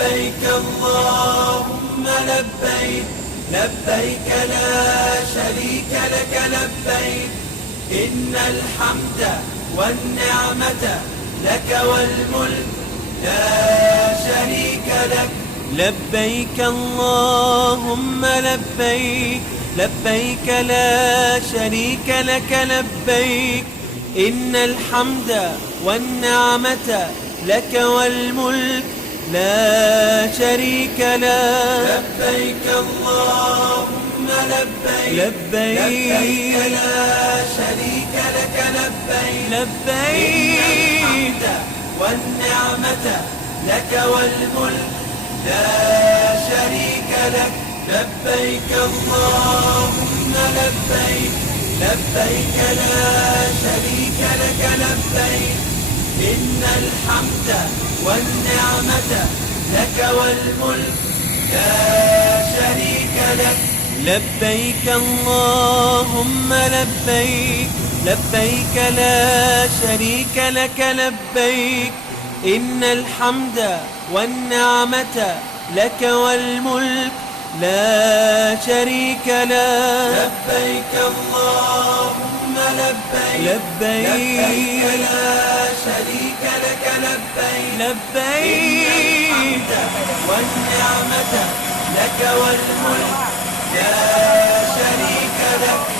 لبيك اللهم لبيك، لبيك لا شريك لك لبيك، إن الحمد والنعمة لك والملك لا شريك لك. لبيك اللهم لبيك، لبيك لا شريك لك لبيك، إن الحمد والنعمة لك والملك لا شريك لك. لبيك اللهم لبيك، لبيك لا شريك لك لبيك، لبيك والنعمة لك والملك لا شريك لك. لبيك اللهم لبيك، لبيك لا شريك لك لبيك، إن الحمد والنعمة لك والملك لا شريك لك. لبيك اللهم لبيك، لبيك لا شريك لك لبيك، إن الحمد والنعمة لك والملك لا شريك لك. لبيك اللهم لبيك، لبيك لا شريك لك لبيك، لبيك والنعمة لك والملك لا شريك لك.